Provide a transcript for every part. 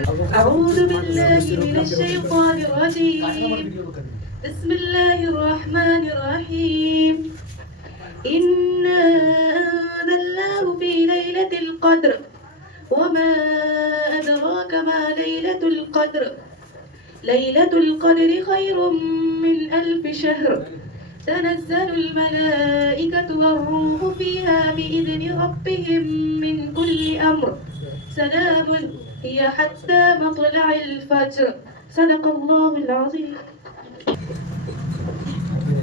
أعوذ بالله من الشيطان الرجيم بسم الله الرحمن الرحيم إنا أنزلناه في ليلة القدر وما أدراك ما ليلة القدر ليلة القدر خير من 1000 شهر تنزل الملائكة والروح فيها بإذن ربهم من كل أمر سلام هي حتى مطلع الفجر صدق الله العظيم.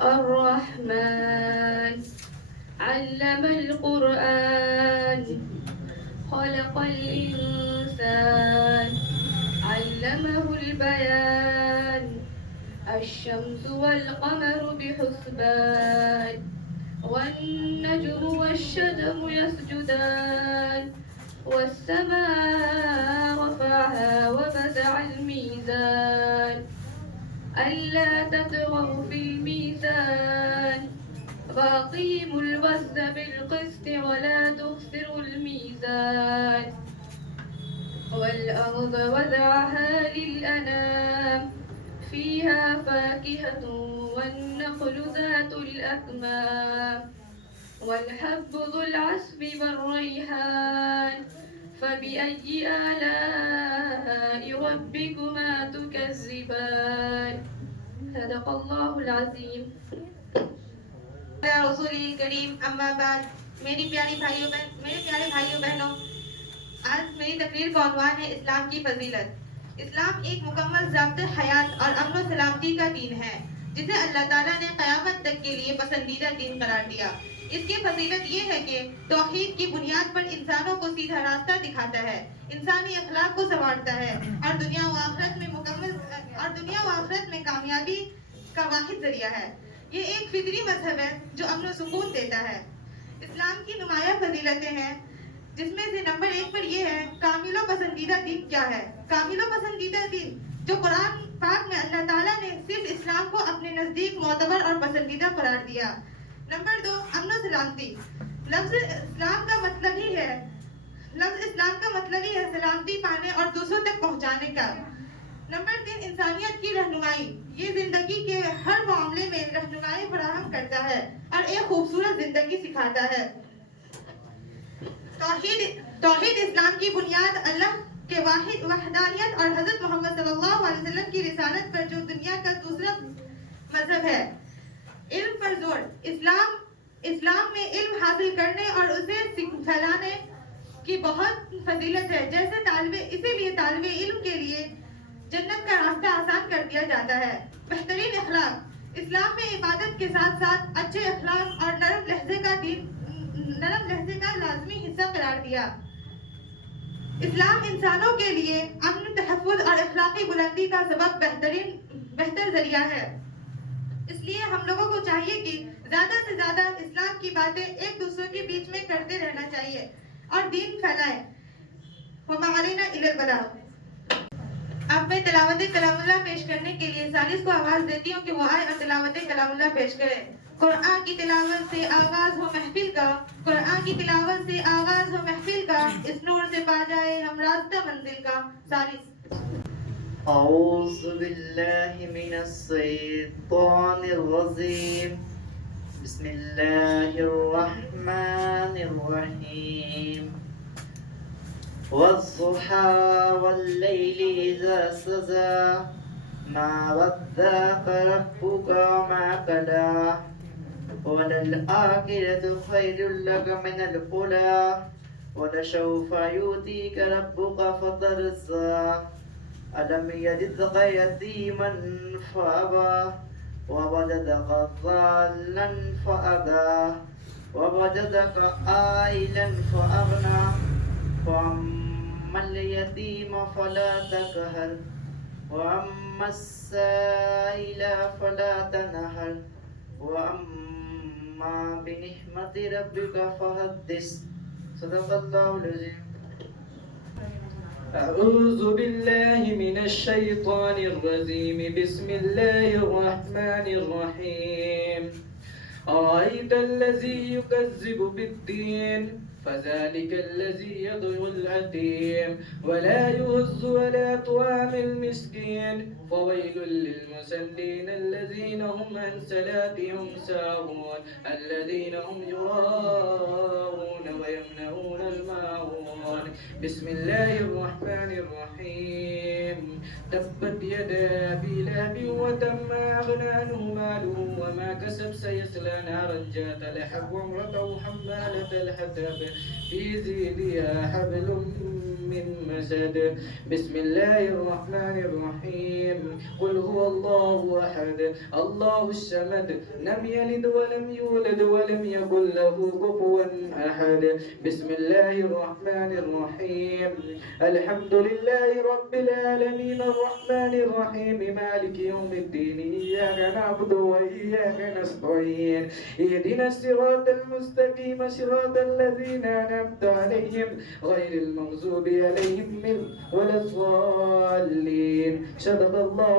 الرحمن علم القرآن خلق الإنسان علمه البيان الشمس والقمر بحسبان والنجم والشجر يسجدان والسماء رفعها ووضع الميزان ألا تطغوا في الميزان وأقيموا الوزن بالقسط ولا تخسروا الميزان والأرض وضعها للأنام فيها فاكهة والنخل ذات الأكمام والحب ذو العصف والريحان فبأي آلاء ربكما تكذبان صدق الله العظيم رسول کریم اما بعد میرے پیارے بھائیوں بہنوں، آج میری تقریر کا عنوان ہے اسلام کی فضیلت۔ اسلام ایک مکمل ضابط حیات اور امن و سلامتی کا دین ہے جسے اللہ تعالیٰ نے قیامت تک کے لیے پسندیدہ دین قرار دیا۔ اس کی فضیلت یہ ہے کہ توحید کی بنیاد پر انسانوں کو سیدھا راستہ دکھاتا ہے، انسانی اخلاق کو سنوارتا ہے اور دنیا و آخرت میں کامیابی کا واحد ذریعہ ہے۔ یہ ایک فطری مذہب ہے جو امن و سکون دیتا ہے۔ اسلام کی نمایاں فضیلتیں ہیں جس میں سے نمبر 1 پر یہ ہے کامل و پسندیدہ دین کیا ہے۔ کامل و پسندیدہ دین جو قرآن پاک میں اللہ تعالیٰ نے صرف اسلام کو اپنے نزدیک معتبر اور پسندیدہ قرار دیا۔ نمبر 2 امن و سلامتی۔ لفظ اسلام کا مطلب ہی ہے سلامتی پانے اور دوسروں تک پہنچانے کا۔ نمبر 3 انسانیت کی رہنمائی۔ یہ زندگی کے ہر معاملے میں رہنمائی فراہم کرتا ہے اور ایک خوبصورت زندگی سکھاتا ہے۔ توحید اسلام کی بنیاد اللہ کے واحد وحدانیت اور حضرت محمد صلی اللہ علیہ وسلم کی رسالت پر جو دنیا کا دوسرا مذہب ہے۔ علم پر زور۔ اسلام میں علم حاصل کرنے اور اسے پھیلانے کی بہت فضیلت ہے، اسی لیے طالب علم کے لیے جنت کا راستہ آسان کر دیا جاتا ہے۔ بہترین اخلاق۔ اسلام میں عبادت کے ساتھ ساتھ اچھے اخلاق اور نرم لہجے کا لازمی حصہ قرار دیا۔ اسلام انسانوں کے لیے امن، تحفظ اور اخلاقی بلندی کا بہتر ذریعہ ہے۔ اس لیے ہم لوگوں کو چاہیے کہ زیادہ سے زیادہ اسلام کی باتیں ایک دوسرے کے بیچ میں کرتے رہنا چاہیے اور دین پھیلائیں۔ وما علینا الا البلاغ۔ اب میں تلاوت کلام اللہ پیش کرنے کے لیے سالس کو آواز دیتی ہوں کہ وہ آئے اور تلاوت کلام اللہ پیش کرے۔ قرآن کی تلاوت سے آغاز ہو محفل کا، قرآن کی تلاوت سے آغاز ہو محفل کا، اس نور سے پا جائے ہم راستہ منزل کا۔ سالس۔ اعوذ باللہ من الشیطان الرجیم، بسم اللہ الرحمن الرحیم۔ والضحى والليل إذا سجى ما ودعك ربك وما قلى وللآخرة خير لك من الأولى ولسوف يؤتيك ربك فترضى ألم يجدك يتيما فآوى ووجدك ضالا فهدى ووجدك عائلا فأغنى وأما اليتيم فلا تقهر وأما السائل فلا تنهر وأما بنعمة ربك فحدث۔ صدق الله العظيم۔ أعوذ بالله من الشيطان الرجيم، بسم الله الرحمن الرحيم۔ أرأيت الذي يكذب بالدين فذلك الذي يدعو اليتيم ولا يهز ولا يطعم المسكين فويل للمصلين الذين هم عن صلاتهم ساهون الذين هم يراءون ويمنعون الماعون الشيطان بسم الله الرحمن الرحيم تبت يدا أبي لهب وتم ما أغنى عنه ماله وما كسب سيصلى نارا ذات لهب وامرأته حمالة الحطب في جيدها حبل من مسد بسم الله الرحمن الرحيم قل هو الله أحد الله الصمد لم يلد ولم يولد ولم يكن له كفوا أحد بسم الله الرحمن الرحيم الحمد لله رب العالمين الرحمن الرحيم مالك يوم الدين إياك نعبد وإياك نستعين اهدنا الصراط المستقيم صراط الذين أنعمت عليهم غير المغضوب عليهم ولا الضالين صدق الله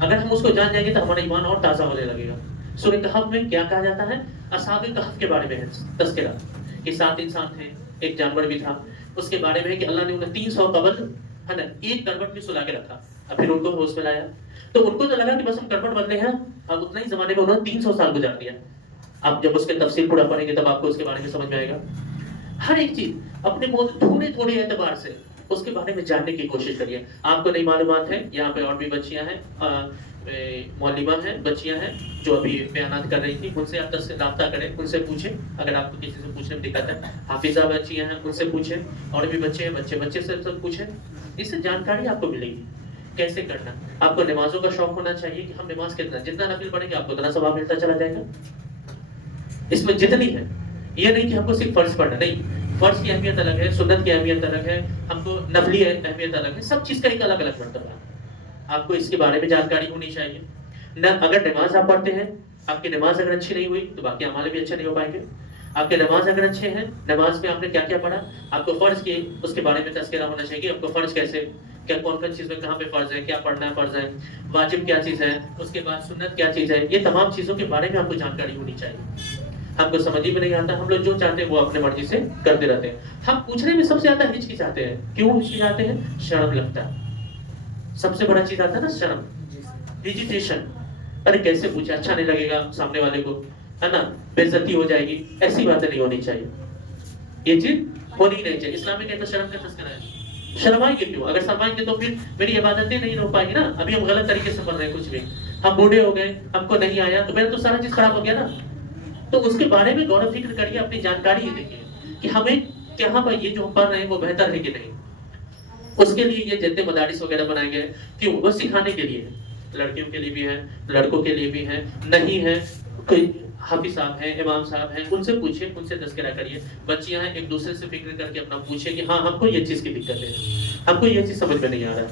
اگر ہم اس کو جان جائیں گے تو ہمارا ایمان اور تازہ ہونے لگے گا. سورہ کہف میں کیا کہا جاتا ہے؟ اصحاب کہف کے بارے میں ہے تذکرہ کہ 7 انسان تھے، ایک جانور بھی تھا. اس کے بارے میں ہے کہ اللہ نے انہیں 300 قبل ہے نا ایک کروٹ میں سلا کے رکھا، اب پھر ان کو ہوش میں لایا تو ان کو تو لگا کہ بس ہم کروٹ بدلے ہیں. اب اتنا ہی زمانے میں انہوں نے 300 سال گزار دیا. آپ جب اس کے تفصیل پورا پڑھیں گے تب آپ کو اس کے بارے میں سمجھ میں آئے گا. ہر ایک چیز اپنے تھوڑے اعتبار سے اس کے بارے میں جاننے کی کوشش کریے. آپ کو نئی معلومات ہے، یہاں پہ اور بھی بچیاں ہیں، معلمہ ہیں، بچیاں ہیں جو ابھی بیانات کر رہی تھی، ان سے آپ رابطہ کریں، ان سے پوچھیں اگر آپ کو کسی سے پوچھنے میں دقت ہے. حافظہ بچیاں ہیں، ان سے پوچھیں، اور بھی بچے ہیں، بچے سے سب پوچھیں. اس سے جانکاری آپ کو ملے گی کیسے کرنا. آپ کو نمازوں کا شوق ہونا چاہیے کہ ہم نماز جتنا نفل پڑھیں گے آپ کو اتنا ثواب ملتا چلا جائے گا. اس میں جتنی ہے، یہ نہیں کہ ہم کو صرف فرض پڑھنا، نہیں، فرض کی اہمیت الگ ہے، سنت کی اہمیت الگ ہے، ہم کو نفلی اہمیت الگ ہے، سب چیز کا ایک الگ الگ مرتبہ ہے. آپ کو اس کے بارے میں جانکاری ہونی چاہیے. نہ اگر نماز آپ پڑھتے ہیں، آپ کی نماز اگر اچھی نہیں ہوئی تو باقی اعمال بھی اچھے نہیں ہو پائیں گے. آپ کے نماز اگر اچھے ہیں، نماز میں آپ نے کیا کیا پڑھا، آپ کو فرض کی اس کے بارے میں تذکرہ ہونا چاہیے. آپ کو فرض کیسے، کیا کون چیز میں کہاں پہ فرض ہے، کیا پڑھنا ہے فرض ہے، واجب کیا چیز ہے، اس کے بعد سنت کیا چیز ہے، یہ تمام چیزوں کے بارے میں آپ کو جانکاری ہونی چاہیے. ہم کو سمجھ میں نہیں آتا، ہم لوگ جو چاہتے ہیں وہ اپنے مرضی سے کرتے رہتے ہیں. ہم پوچھنے میں سب سے زیادہ ہچکچاتے ہیں. کیوں ہچکچاتے ہیں؟ شرم لگتا ہے. سب سے بڑا چیز آتا ہے نا شرم، ہیجیٹیشن. ارے کیسے پوچھے، اچھا نہیں لگے گا سامنے والے کو، ہے نا، بے عزتی ہو جائے گی. ایسی باتیں نہیں ہونی چاہیے، یہ چیز ہونی نہیں چاہیے. اسلام میں کہتا ہے شرم کا تذکرہ ہے. شرمائیں گے کیوں؟ اگر شرمائیں گے تو پھر میری عبادتیں نہیں ہو پائیں گی نا. ابھی ہم غلط طریقے سے پڑھ رہے ہیں کچھ بھی، ہم بوڑھے ہو گئے، ہم کو نہیں آیا تو میرا تو سارا چیز خراب ہو گیا نا. تو اس کے بارے میں غور و فکر کریے، اپنی جانکاری دیکھیے کہ ہمیں کہاں پر یہ جو ہم پڑھ رہے ہیں وہ بہتر ہے کہ نہیں. اس کے لیے یہ جتنے مدارس وغیرہ بنائے گئے کیوں؟ وہ سکھانے کے لیے ہے. لڑکیوں کے لیے بھی ہے، لڑکوں کے لیے بھی ہے. نہیں ہے کوئی حافظ صاحب ہیں، امام صاحب ہیں، ان سے پوچھیں، ان سے تذکرہ کریے. بچیاں ہیں، ایک دوسرے سے فکر کر کے اپنا پوچھیں کہ ہاں ہم کو یہ چیز کی دقت ہے، ہم کو یہ چیز سمجھ میں نہیں آ رہا.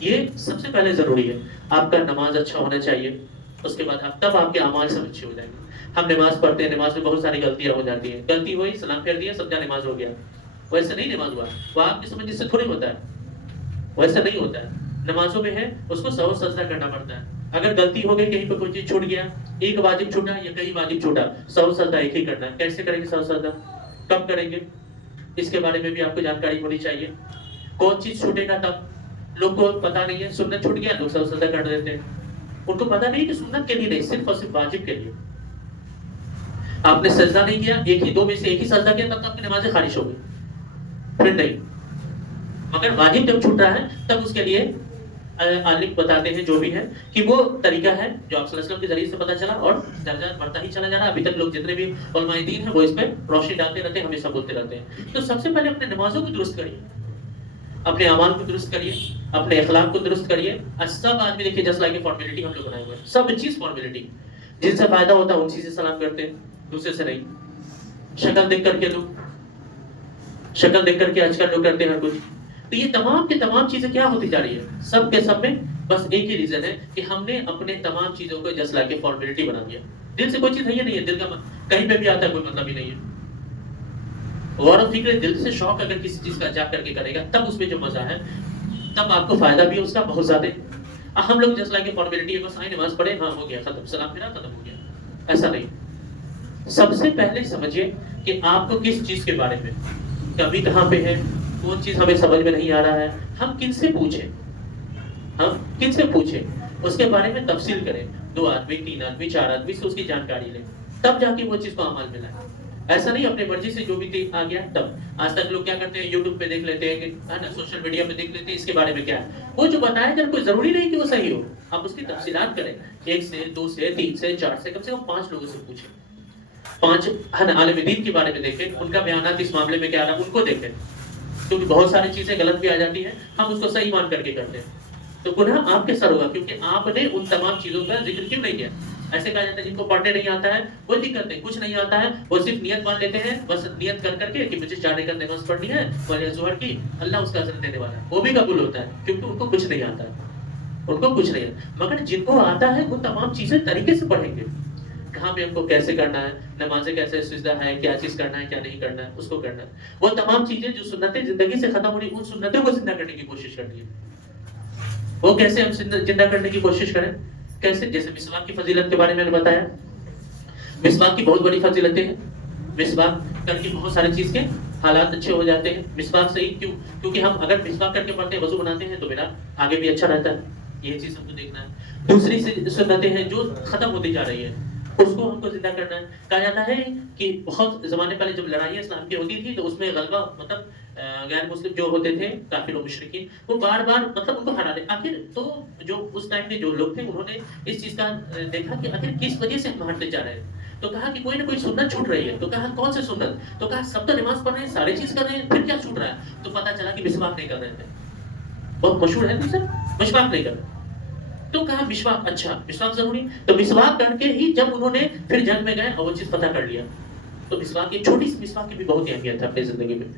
یہ سب سے پہلے ضروری ہے. آپ کا نماز اچھا ہونا چاہیے. اس کے بعد تب آپ کے اعمال سب اچھے ہو جائیں گے. ہم نماز پڑھتے ہیں، نماز میں بہت ساری غلطیاں ہو جاتی ہیں. غلطی ہوئی، سلام پھیر دیا، سمجھا نماز ہو گیا. ویسے نہیں نماز ہوا، وہ آپ کی سمجھ سے تھوڑی ہوتا ہے، ویسا نہیں ہوتا ہے. نمازوں میں ہے اس کو سہو سجدہ کرنا پڑتا ہے. اگر غلطی ہو گئی، کہیں پہ کوئی چیز چھوٹ گیا، ایک واجب چھوٹا یا کئی واجب چھوٹا، سہو سجدہ ایک ہی کرنا ہے. کیسے کریں گے سہو سجدہ، کب کریں گے، اس کے بارے میں بھی آپ کو جانکاری ہونی چاہیے. کون چیز چھوٹے گا تب، لوگ کو پتا نہیں ہے. سنت چھوٹ گیا، لوگ سہو سجدہ کر دیتے ہیں. ان کو پتا نہیں کہ سنت کے لیے نہیں، صرف اور صرف واجب کے لیے. آپ نے سجدہ نہیں کیا، ایک ہی دو میں سے ایک ہی سجدہ کیا، تب تو آپ کی نمازیں خارج ہو گئی، پھر نہیں. مگر واجب جب چھوٹ رہا ہے تب اس کے لیے عالم بتاتے ہیں جو بھی ہے کہ وہ طریقہ ہے جو آپ صلی اللہ علیہ وسلم کے ذریعے سے پتہ چلا اور درجہ بڑھتا ہی چلا جا رہا. ابھی تک لوگ جتنے بھی علماء دین ہیں وہ اس پہ روشنی ڈالتے رہتے ہیں، ہمیشہ بولتے رہتے ہیں. تو سب سے پہلے اپنے نمازوں کو درست کریے، اپنے اعمال کو درست کریے، اپنے اخلاق کو درست کریے. سب آدمی دیکھیے جس لائک فارمیلٹی ہم لوگ بنائے ہوئے ہیں، سب چیز فارمیلٹی. جن سے فائدہ ہوتا ہے ان چیزیں سلام کرتے ہیں، دوسرے سے نہیں. شکل دیکھ کر کے لوگ، شکل دیکھ کر کے آج کل لوگ کرتے ہیں ہر کچھ. تو یہ تمام کی تمام چیزیں کیا ہوتی جا رہی ہے، سب کے سب میں بس ایک ہی ریزن ہے کہ ہم نے اپنے تمام چیزوں کو جس لا کے فارمیلٹی بنا دیا. دل سے کوئی چیز ہے ہی نہیں ہے، دل کا کہیں پہ بھی آتا ہے کوئی مطلب ہی نہیں ہے. غور و فکر دل سے شوق اگر کسی چیز کا جا کر کے کرے گا تب اس میں جو مزہ ہے، تب آپ کو فائدہ بھی اس کا بہت زیادہ. ہم لوگ جس لا کے فارمیلٹی ہے، بس آئے نماز پڑھے، ہاں ہو گیا ختم، سلام پھرا ختم ہو گیا. ایسا نہیں. سب سے پہلے سمجھیے کہ آپ کو کس چیز کے بارے میں، کبھی کہاں پہ ہے، کون چیز ہمیں سمجھ میں نہیں آ رہا ہے، ہم کن سے پوچھیں، ہم کن سے پوچھیں، اس کے بارے میں تفصیل کریں. 2 آدمی 3 آدمی 4 آدمی سے اس کی جانکاری لیں، تب جا کے وہ چیز کو عمل میں لائیں. ایسا نہیں اپنے مرضی سے جو بھی آ گیا تب. آج تک لوگ کیا کرتے ہیں، یوٹیوب پہ دیکھ لیتے ہیں، ہے نا، سوشل میڈیا پہ دیکھ لیتے ہیں، اس کے بارے میں کیا ہے، وہ جو بتایا جائے کوئی ضروری نہیں کہ وہ صحیح ہو. آپ اس کی تفصیلات کریں، 1 سے 2 سے 3 سے 4 سے کم 5 لوگوں سے پوچھیں. 5 عالم دین کے بارے میں دیکھیں، ان کا بیانات اس معاملے میں کیا رہا ان کو دیکھیں. کیونکہ بہت ساری چیزیں غلط بھی آ جاتی ہیں، ہم اس کو صحیح مان کر کے کرتے ہیں تو گناہ آپ کے سر ہوگا. کیونکہ آپ نے ان تمام چیزوں کا ذکر کیوں نہیں کیا. ایسے کہا جاتا ہے جن کو پڑھنے نہیں آتا ہے وہ دقت نہیں، کچھ نہیں آتا ہے، وہ صرف نیت مان لیتے ہیں، بس نیت کر کر کے کہ مجھے 4 رکعت نماز پڑھنی ہے ولی ظہر کی، اللہ اس کا اجر دینے والا ہے. وہ بھی قبول ہوتا ہے کیونکہ ان کو کچھ نہیں آتا ہے، ان کو کچھ نہیں آتا. مگر جن کو آتا ہے وہ تمام چیزیں طریقے سے پڑھیں گے، کہاں پہ ہم کو کیسے کرنا ہے، نمازیں کیسے سجدہ ہے، کیا چیز کرنا ہے کیا نہیں کرنا ہے، اس کو کرنا ہے. وہ تمام چیزیں جو سنتیں زندگی سے ختم ہو رہی ان سنتوں کو زندہ کرنے کی کوشش کرنی ہے. وہ کیسے ہم زندہ کرنے کی کوشش کریں؟ کیسے؟ جیسے مسواک کی فضیلت کے بارے میں نے بتایا، مسواک کی بہت بڑی فضیلتیں ہیں. مسواک کر کے بہت ساری چیز کے حالات اچھے ہو جاتے ہیں. مسواک صحیح کیوں؟ کیونکہ ہم اگر مسواک کر کے پڑھتے ہیں، وضو بناتے ہیں، تو میرا آگے بھی اچھا رہتا ہے. یہ چیز ہم کو دیکھنا ہے. دوسری سنتیں ہیں جو ختم ہوتی جا رہی ہے، اس کو ہم کو زندہ کرنا ہے. کہا جاتا ہے کہ بہت زمانے پہلے جب لڑائیاں اسلام کی ہوتی تھی تو اس میں غلبہ مطلب غیر مسلم جو ہوتے تھے کافر و مشرکین، وہ بار بار مطلب ان کو ہرا دے. آخر تو جو اس ٹائم کے جو لوگ تھے انہوں نے اس چیز کا دیکھا کہ آخر کس وجہ سے ہم ہارتے جا رہے ہیں. تو کہا کہ کوئی نہ کوئی سنت چھوٹ رہی ہے. تو کہا کون سی سنت؟ تو کہا سب تو نماز پڑھ رہے ہیں، ساری چیز کر رہے ہیں، پھر کیا چھوٹ رہا ہے؟ تو پتا چلا کہ مسواک نہیں کر رہے تھے. بہت مشہور ہے سر، مسواک نہیں کر رہے. تو کہا مسواک، اچھا مسواک ضروری. تو مسواک کر کے ہی جب انہوں نے پھر جنگ میں گئے اور وہ چیز پتہ کر لیا. تو مسواک کی چھوٹی سی مسواک کی بھی بہت اہمیت ہے اپنی زندگی میں.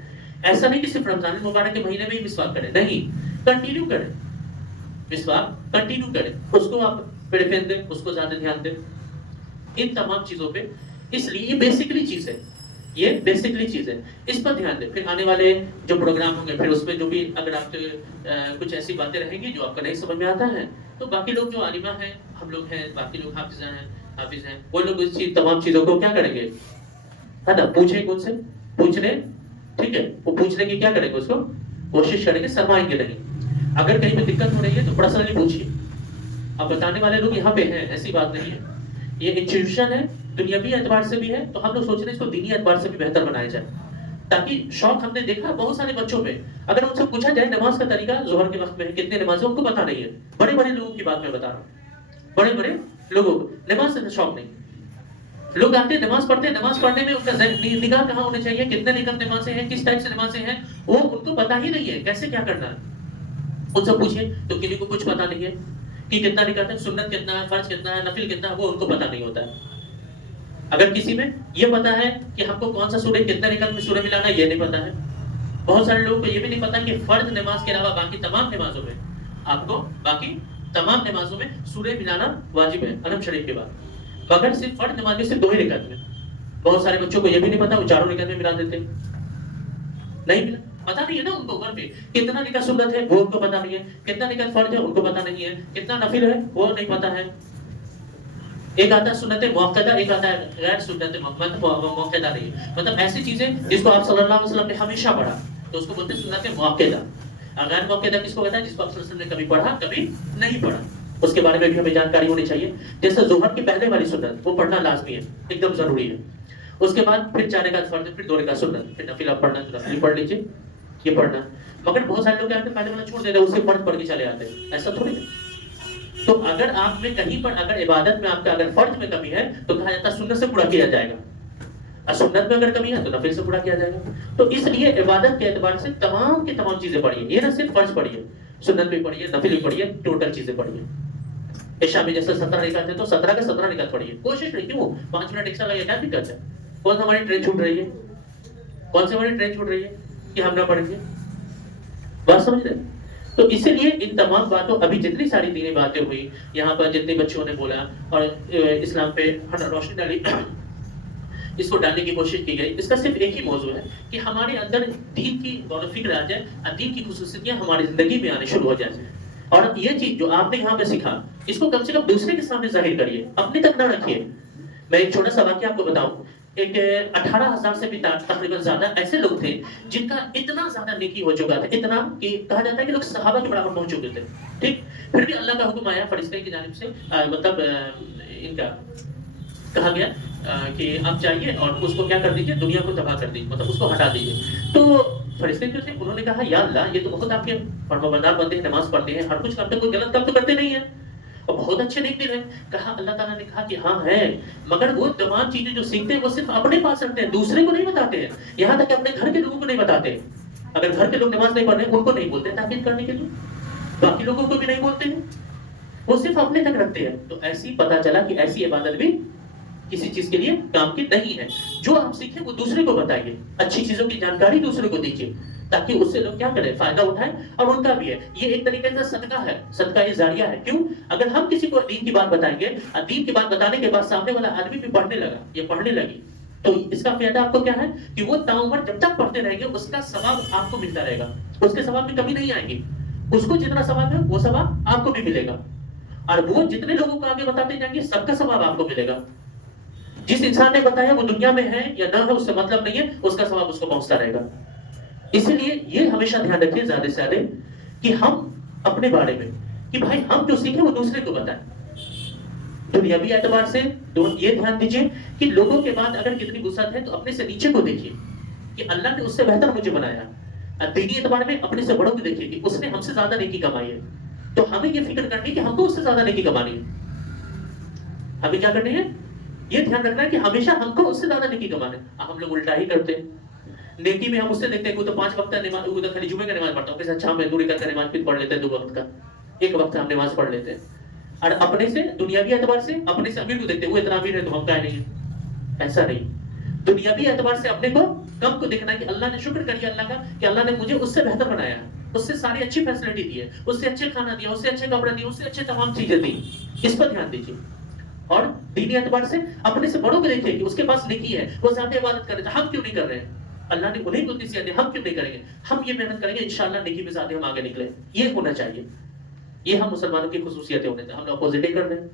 ایسا نہیں کہ صرف رمضان المبارک کے مہینے میں ہی مسواک کریں، نہیں، کنٹینیو کریں. مسواک کنٹینیو کریں، اس کو آپ پریفرنس دیں، اس کو زیادہ دھیان دیں ان تمام چیزوں پہ. اس لیے یہ بیسکلی چیز ہے، یہ بیسکلی چیز ہے، اس پر دھیان دیں. پھر آنے والے جو پروگرام ہوں گے پھر اس میں جو بھی اگر آپ کچھ ایسی باتیں رہیں گی جو آپ کو نہیں سمجھ میں آتا ہے تو باقی لوگ جو عالمہ ہیں، ہم لوگ ہیں، باقی لوگ حافظ ہیں، وہ لوگ اس تمام چیزوں کو کیا کریں گے، ہے نا، پوچھیں گے ان سے، پوچھ لیں. ٹھیک ہے، وہ پوچھنے کی کیا کریں گے، اس کو کوشش کریں گے، شرمائیں گے نہیں. اگر کہیں پہ دقت ہو رہی ہے تو پرسنلی پوچھیے. اب بتانے والے لوگ یہاں پہ ہیں، ایسی بات نہیں ہے. یہ انسٹیٹیوشن ہے، دنیاوی اعتبار سے بھی ہے، تو ہم لوگ سوچ رہے ہیں اس کو دینی اعتبار سے بھی بہتر بنایا جائے. تاکہ شوق ہم نے دیکھا بہت سارے بچوں میں، اگر ان سے پوچھا جائے نماز کا طریقہ ظہر کے وقت میں کتنے نمازیں، ان کو پتہ نہیں ہے. بڑے بڑے لوگوں کی بات میں بتا رہا ہوں، بڑے بڑے لوگوں کو نماز سے شوق نہیں. لوگ آتے ہیں نماز پڑھتے ہیں، نماز پڑھنے میں ان کا نگاہ کہاں ہونا چاہیے، کتنے نگاہ نمازیں ہیں، کس ٹائپ سے نمازیں ہیں، وہ ان کو پتہ ہی نہیں ہے کیسے کیا کرنا ہے. ان سے پوچھیں تو کسی کو کچھ پتہ نہیں ہے کہ کتنا نکاح ہے، سنت کتنا ہے، فرض کتنا ہے، نفل کتنا ہے، وہ ان کو پتہ نہیں ہوتا ہے. اگر کسی میں یہ پتا ہے کہ ہم کو کون سا سورہ کتنے نکاح میں سورہ ملانا ہے، یہ نہیں پتا ہے. بہت سارے لوگوں کو یہ بھی نہیں پتا کہ فرض نماز کے علاوہ باقی تمام نمازوں میں آپ کو باقی تمام نمازوں میں سورہ ملانا واجب ہے علم شریف کے بعد، مگر صرف فرض نماز میں صرف 2 ہی رکعت میں. بہت سارے بچوں کو یہ بھی نہیں پتا، وہ 4 رکعت میں ملا دیتے. نہیں ملا، پتا نہیں ہے نا ان کو. گھر پہ کتنا نکاح سنت ہے وہ ان کو پتا نہیں ہے، کتنا نکاح فرض ہے ان کو پتا نہیں ہے، کتنا نفل ہے وہ نہیں پتا ہے. ایک آتا ہے سنت موقدہ، ایک آتا ہے غیر سنت موقدہ نہیں. مطلب ایسی چیزیں جس کو آپ صلی اللہ علیہ وسلم نے ہمیشہ پڑھا تو اس کو بولتے ہیں سنت موقدہ. غیر موقدہ کس کو کہتا ہے؟ جس کو آپ صلی اللہ علیہ وسلم نے کبھی پڑھا کبھی نہیں پڑھا. اس کے بارے میں بھی ہمیں جانکاری ہونی چاہیے. جیسے ظہر کی پہلے والی سنت وہ پڑھنا لازمی ہے، ایک دم ضروری ہے. اس کے بعد پھر 4 رکعت فرض، پھر 2 رکعت سنت، پھر نفل آپ پڑھنا تو نفل پڑھ لیجیے، یہ پڑھنا. مگر بہت سارے لوگ کیا کرتے ہیں، پہلے والا چھوڑ دیتے ہیں، اس سے فرض پڑھ کے چلے آتے ہیں. ایسا تھوڑی ہے. تو اگر آپ میں کہیں پر اگر عبادت میں آپ کا اگر فرض میں کمی ہے تو کہا جاتا ہے سنت سے پورا کیا جائے گا، اور سنت میں اگر کمی ہے تو نفل سے پورا کیا جائے گا. تو اس لیے عبادت کے اعتبار سے تمام کی تمام چیزیں پڑھیے. یہ نہ صرف فرض پڑھیے، سنت بھی پڑھیے، نفل بھی پڑھیے، ٹوٹل چیزیں پڑھیے. عشاء میں جیسے 17 رکعت ہے تو 17 کے 17 رکعت پڑھیے. کوشش نہیں، کیوں 5 منٹ ایکسٹرا لگے، کیا دقت ہے؟ کون سی ہماری ٹرین چھوٹ رہی ہے، کون سی ہماری ٹرین چھوٹ رہی ہے کہ ہم نہ پڑھیں گے؟ بات سمجھ رہے ہیں؟ تو اسی لیے ان تمام باتوں، ابھی جتنی ساری دینی باتیں ہوئی یہاں پر، جتنے بچوں نے بولا اور اسلام پہ روشنی ڈالی، اس کو ڈالنے کی کوشش کی گئی. اس کا صرف ایک ہی موضوع ہے کہ ہمارے اندر دین کی غور و فکر آ جائے اور دین کی خصوصیتیں ہماری زندگی میں آنے شروع ہو جائیں. اور یہ چیز جو آپ نے یہاں پہ سیکھا اس کو کم سے کم دوسرے کے سامنے ظاہر کریے، اپنے تک نہ رکھیے. میں ایک چھوٹا سا واقعہ آپ کو بتاؤں. ایک 18,000 سے بھی تقریباً زیادہ ایسے لوگ تھے جن کا اتنا زیادہ نیکی ہو چکا تھا، اتنا کہ کہا جاتا ہے کہ لوگ صحابہ کے برابر پہنچ چکے تھے. ٹھیک، پھر بھی اللہ کا حکم آیا فرشتے کی جانب سے، مطلب ان کا کہا گیا کہ آپ جائیے اور اس کو کیا کر دیجیے، دنیا کو تباہ کر دیجیے، مطلب اس کو ہٹا دیجیے. تو فرشتے جو تھے انہوں نے کہا یا اللہ، یہ تو بہت آپ کے فرمانبردار بندے ہیں، نماز پڑھتے ہیں، ہر کچھ کرتے ہیں، کوئی غلط کام تو کرتے نہیں ہیں اور بہت اچھے نیک دل ہیں. کہا اللہ تعالیٰ نے کہا کہ ہاں ہے، مگر وہ تمام چیزیں جو سیکھتے ہیں وہ صرف اپنے پاس رکھتے ہیں، دوسرے کو نہیں بتاتے ہیں، یہاں تک کہ اپنے گھر کے لوگوں کو نہیں بتاتے. اگر گھر کے لوگ نماز نہیں پڑھ رہے ہیں ان کو نہیں بولتے تاکید کرنے کے لیے، باقی لوگوں کو بھی نہیں بولتے ہیں، وہ صرف اپنے تک رکھتے ہیں. تو ایسی پتہ چلا کہ ایسی عبادت بھی کسی چیز کے لیے کام کی نہیں ہے. جو آپ سیکھیں وہ دوسرے کو بتائیے، اچھی چیزوں کی جانکاری دوسرے کو دیجیے تاکہ اس سے لوگ کیا کریں، فائدہ اٹھائیں اور ان کا بھی ہے. یہ ایک طریقے کا صدقہ ہے، صدقہ یہ جاریہ ہے. کیوں؟ اگر ہم کسی کو دین کی بات بتائیں گے اور دین کی بات بتانے کے بعد سامنے والا آدمی بھی پڑھنے لگا، یہ پڑھنے لگی، تو اس کا فائدہ آپ کو کیا ہے کہ وہ تاؤمر جب تک پڑھتے رہیں گے اس کا ثواب آپ کو ملتا رہے گا، اس کے ثواب میں کمی نہیں آئے گی. اس کو جتنا ثواب ہے وہ ثواب آپ کو بھی ملے گا، اور وہ جتنے لوگوں کو آگے بتاتے جائیں گے سب کا ثواب آپ کو ملے گا۔ جس انسان نے بتایا وہ دنیا میں ہے یا نہ ہے اس سے مطلب نہیں ہے، اس کا ثواب اس کو پہنچتا رہے گا۔ اسی لیے یہ ہمیشہ دھیان رکھیے زیادہ سے زیادہ کہ ہم اپنے بارے میں کہ بھائی ہم جو سیکھیں وہ دوسرے کو بتائیں۔ دنیاوی اعتبار سے تو یہ دھیان دیجیے کہ لوگوں کے بعد اگر کتنی وسعت ہے تو اپنے سے نیچے کو دیکھیے کہ اللہ نے اس سے بہتر مجھے بنایا، اور دینی اعتبار میں اپنے سے بڑوں کو دیکھیے کہ اس نے ہم سے زیادہ نیکی کمائی ہے، تو ہمیں یہ فکر کرنی ہے کہ ہم کو اس سے زیادہ نیکی کمانی ہے۔ ہمیں کیا کرنی ہے؟ یہ دھیان رکھنا ہے کہ ہمیشہ ہم کو اس سے زیادہ نیکی کمانا ہے۔ ہم لوگ الٹا ہی کرتے ہیں، نیکی میں ہم اس سے دیکھتے ہیں کہ وہ تو 5 وقت نماز، وہ تو خالی جمعے کا نماز پڑھتا ہوں، اچھا میں دوری کا نماز پھر پڑھ لیتے ہیں 2 وقت کا، 1 وقت ہم نماز پڑھ لیتے ہیں، اور اپنے سے دنیاوی اعتبار سے اپنے سے امیر کو دیکھتے ہیں، وہ اتنا امیر ہے تو ہم کا نہیں ہے۔ ایسا نہیں، دنیاوی اعتبار سے اپنے کو کم کو دیکھنا ہے کہ اللہ نے شکر کریے اللہ کا کہ اللہ نے مجھے اس سے بہتر بنایا، اس سے ساری اچھی فیسلٹی دی ہے، اس سے اچھے کھانا دیا، اس سے اچھے کپڑے دیے، اس سے اچھے تمام چیزیں دی۔ اس پر دھیان دیجیے۔ اور دینی اعتبار سے اپنے سے بڑوں کو دیکھیے کہ اس کے پاس نیکی ہے، وہ زیادہ عبادت کر رہے تھے، ہم کیوں نہیں کر رہے ہیں؟ اللہ نے انہیں کو اتنی سی دی، ہم کیوں نہیں کریں گے؟ ہم یہ محنت کریں گے انشاءاللہ نیکی میں زیادہ ہم آگے نکلیں۔ یہ ہونا چاہیے، یہ ہم مسلمانوں کی خصوصیتیں ہونے چاہیے۔ ہم لوگ اپوزٹ ہی کر رہے ہیں،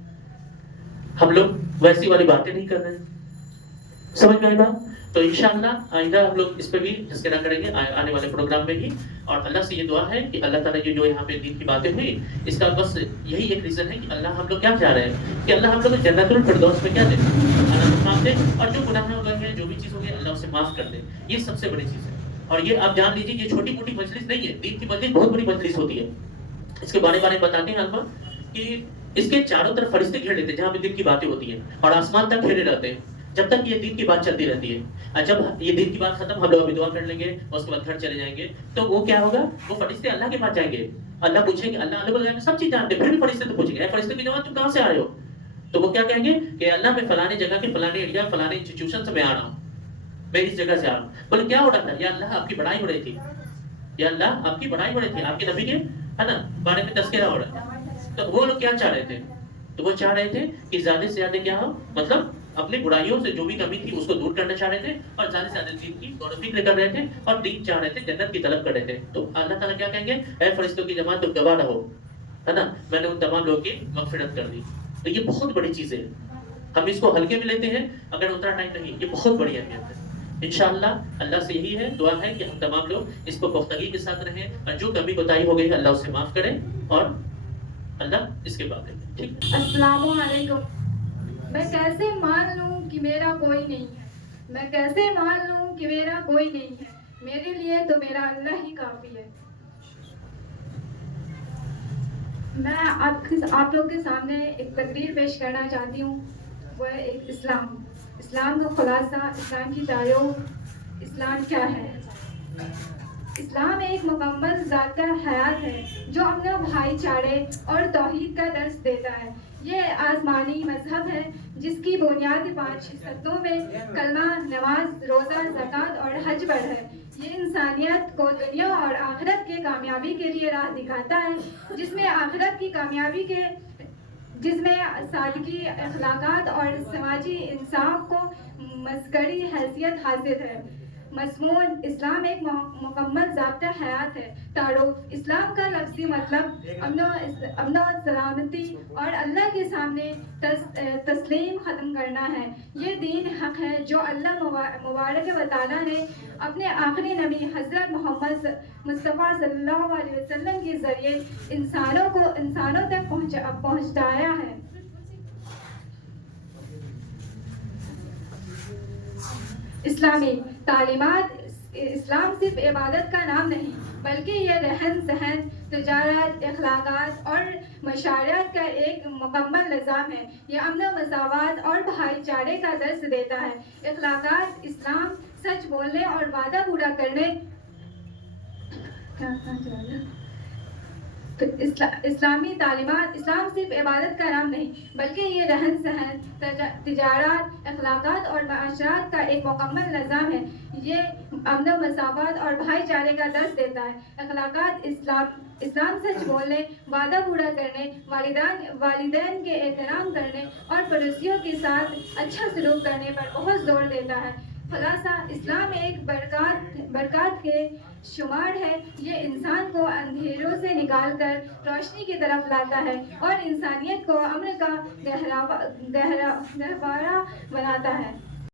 ہم لوگ ویسی والی باتیں نہیں کر رہے ہیں۔ سمجھ میں آئی بات؟ تو انشاءاللہ آئندہ ہم لوگ اس پہ بھی تذکرہ کریں گے آنے والے پروگرام میں ہی، اور اللہ سے یہ دعا ہے کہ اللہ تعالیٰ جو یہاں پہ دین کی باتیں ہوئی، اس کا بس یہی ایک ریزن ہے کہ اللہ ہم لوگ کیا چاہ رہے ہیں کہ اللہ ہم لوگ جنت الفردوس میں کیا دے، اللہ معاف دے، اور جو گناہ ہو گئے ہیں، جو بھی چیز ہو گئی اللہ اسے معاف کر دے۔ یہ سب سے بڑی چیز ہے، اور یہ آپ جان لیجیے یہ چھوٹی موٹی مجلس نہیں ہے، دین کی مجلس بہت بڑی مجلس ہوتی ہے۔ اس کے بارے بتاتے ہیں علماء کہ اس کے چاروں طرف فرشتے گھیر لیتے ہیں جہاں پہ دین کی باتیں ہوتی ہیں، اور آسمان تک گھیرے رہتے ہیں جب تک یہ دین کی بات چلتی رہتی ہے۔ اور جب یہ دین کی بات ختم، ہم لوگ ابھی دعا کر لیں گے اور اس کے بعد گھر چلے جائیں گے، تو وہ کیا ہوگا؟ وہ فرشتے اللہ کے پاس جائیں گے، اللہ پوچھیں گے، اللہ سب چیز جانتے ہیں، پھر بھی فرشتے تو پوچھیں گے، اے فرشتے کی جماعت تم کہاں سے آ رہے ہو؟ تو وہ کیا کہیں گے کہ اللہ میں فلانے جگہ کے فلانے ایریا فلانے انسٹیٹیوشن سے میں آ رہا ہوں، میں اس جگہ سے آ رہا ہوں۔ بولے کیا ہو رہا تھا؟ یا اللہ آپ کی بڑائی ہو رہی تھی، یا اللہ آپ کی بڑائی ہو رہی تھی، آپ کے نبی کے ہے نا بارے میں تذکرہ ہو رہا تھا۔ تو وہ لوگ کیا چاہ رہے تھے؟ تو وہ چاہ رہے تھے کہ زیادہ سے زیادہ کیا ہو، مطلب اپنی برائیوں سے جو بھی کمی تھی اس کو دور کرنا چاہ رہے تھے، اور زیادہ سے زیادہ دین کی غور و فکر کر رہے تھے، اور دین چاہ رہے تھے، جنت کی طلب کر رہے تھے۔ تو اللہ تعالیٰ کیا کہیں گے؟ اے فرشتوں کی جماعت تم گواہ رہو، ہے نا، میں نے ان تمام لوگوں کی مغفرت کر دی۔ تو یہ بہت بڑی چیز ہے، ہم اس کو ہلکے میں لیتے ہیں اگر اتنا ٹائم نہیں، یہ بہت بڑی اہمیت ہے۔ انشاءاللہ اللہ سے یہی ہے دعا ہے کہ ہم تمام لوگ اس کو پختگی کے ساتھ رہیں، اور جو کمی کوتاہی ہو گئی اللہ اسے معاف کرے، اور اللہ اس کے بعد ٹھیک ہے۔ السلام علیکم۔ میں کیسے مان لوں کہ میرا کوئی نہیں ہے؟ میں کیسے مان لوں کہ میرا کوئی نہیں ہے؟ میرے لیے تو میرا اللہ ہی کافی ہے۔ میں آپ لوگ کے سامنے ایک تقریر پیش کرنا چاہتی ہوں، وہ ہے ایک اسلام کا خلاصہ، اسلام کی تعریف، اسلام کیا ہے۔ اسلام ایک مکمل ذاتہ حیات ہے جو امن و بھائی چارے اور توحید کا درس دیتا ہے۔ یہ آسمانی مذہب ہے جس کی بنیاد 5 ستوں میں کلمہ، نماز، روزہ، زکوٰۃ اور حج پر ہے۔ یہ انسانیت کو دنیا اور آخرت کے کامیابی کے لیے راہ دکھاتا ہے، جس میں آخرت کی کامیابی کے جس میں سادگی، اخلاقات اور سماجی انصاف کو مسکری حیثیت حاصل ہے۔ مضمون: اسلام ایک مکمل ضابطہ حیات ہے۔ تعارف: اسلام کا لفظی مطلب امن و سلامتی اور اللہ کے سامنے تسلیم ختم کرنا ہے۔ یہ دین حق ہے جو اللہ مبارک و تعالیٰ نے اپنے آخری نبی حضرت محمد مصطفیٰ صلی اللہ علیہ وسلم کے ذریعے انسانوں تک پہنچایا ہے۔ اسلامی تعلیمات: اسلام صرف عبادت کا نام نہیں بلکہ یہ رہن سہن، تجارت، اخلاقات اور معاشرت کا ایک مکمل نظام ہے۔ یہ امن و مساوات اور بھائی چارے کا درس دیتا ہے۔ اخلاقات: اسلام سچ بولنے اور وعدہ پورا کرنے اسلامی تعلیمات: اسلام صرف عبادت کا نام نہیں بلکہ یہ رہن سہن، تجارت، اخلاقات اور معاشرت کا ایک مکمل نظام ہے۔ یہ امن و مساوات اور بھائی چارے کا درس دیتا ہے۔ اخلاقات: اسلام سچ بولنے، وعدہ پورا کرنے، والدین کے احترام کرنے اور پڑوسیوں کے ساتھ اچھا سلوک کرنے پر بہت زور دیتا ہے۔ خلاصہ: اسلام ایک برکات کے شمار ہے، یہ انسان کو اندھیروں سے نکال کر روشنی کی طرف لاتا ہے اور انسانیت کو امن کا گہوارہ بناتا ہے۔